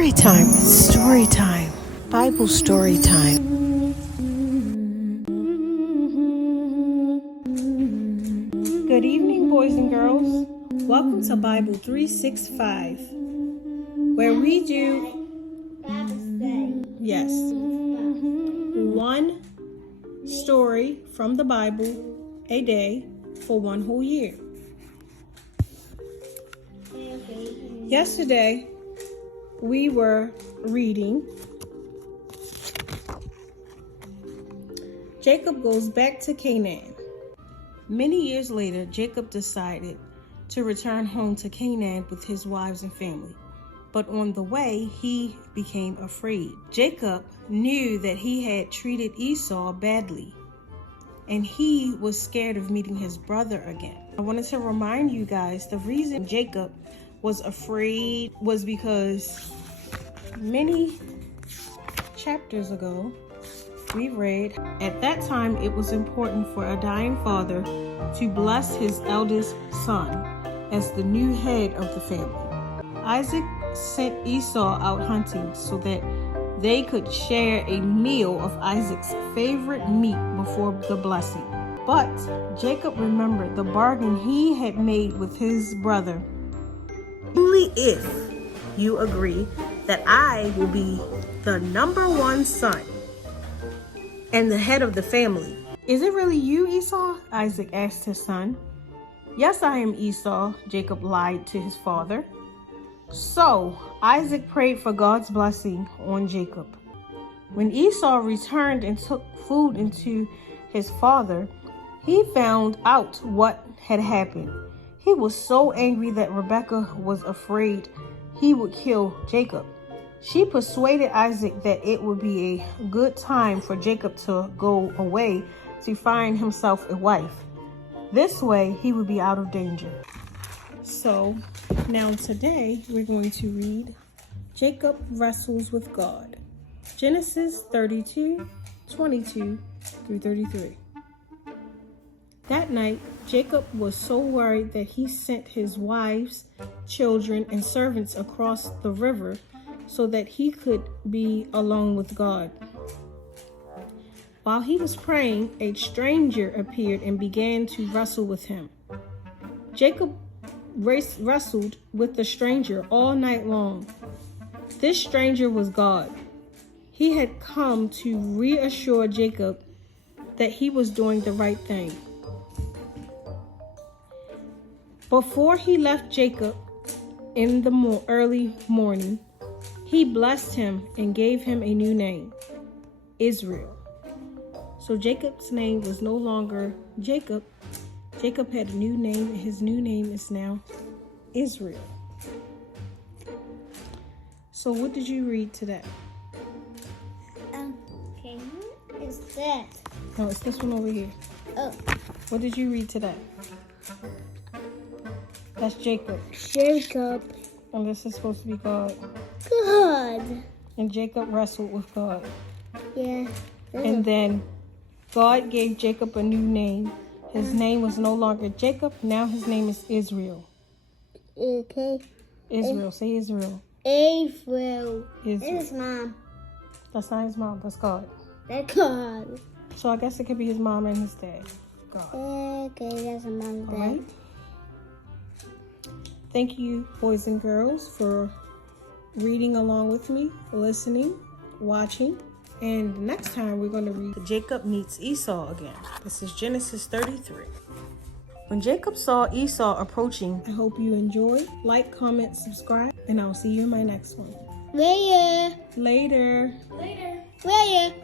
story time. Story time. Bible story time. Good evening, boys and girls. Welcome to Bible 365, where we do one story from the Bible a day for one whole year. Yesterday, we were reading Jacob goes back to Canaan. Many years later, Jacob decided to return home to Canaan with his wives and family. But on the way, he became afraid. Jacob knew that he had treated Esau badly, and he was scared of meeting his brother again. I wanted to remind you guys, the reason Jacob was afraid was because many chapters ago, we read, at that time it was important for a dying father to bless his eldest son as the new head of the family. Isaac sent Esau out hunting so that they could share a meal of Isaac's favorite meat before the blessing. But Jacob remembered the bargain he had made with his brother. Only if you agree that I will be the number one son and the head of the family. Is it really you, Esau? Isaac asked his son. Yes, I am Esau, Jacob lied to his father. So Isaac prayed for God's blessing on Jacob. When Esau returned and took food into his father, he found out what had happened. He was so angry that Rebekah was afraid he would kill Jacob. She persuaded Isaac that it would be a good time for Jacob to go away to find himself a wife. This way, he would be out of danger. So, now today, we're going to read Jacob Wrestles with God. Genesis 32:22 through 33. That night, Jacob was so worried that he sent his wives, children, and servants across the river so that he could be alone with God. While he was praying, a stranger appeared and began to wrestle with him. Jacob wrestled with the stranger all night long. This stranger was God. He had come to reassure Jacob that he was doing the right thing. Before he left Jacob in the early morning, he blessed him and gave him a new name, Israel. So Jacob's name was no longer Jacob. Jacob had a new name, and his new name is now Israel. So what did you read today? Okay, what is that? No, it's this one over here. Oh. What did you read today? That's Jacob. Jacob. And this is supposed to be God. God. And Jacob wrestled with God. Yeah. And then God gave Jacob a new name. His name was no longer Jacob. Now his name is Israel. Okay. Israel. Say Israel. Israel. Israel. That's his mom. That's not his mom. That's God. That's God. So I guess it could be his mom and his dad. God. Okay, that's a mom and dad. All right. Thank you, boys and girls, for reading along with me, listening, watching. And next time we're going to read Jacob meets Esau again. This is Genesis 33. When Jacob saw Esau approaching, I hope you enjoy. Like, comment, subscribe, and I'll see you in my next one. Later. Later. Later.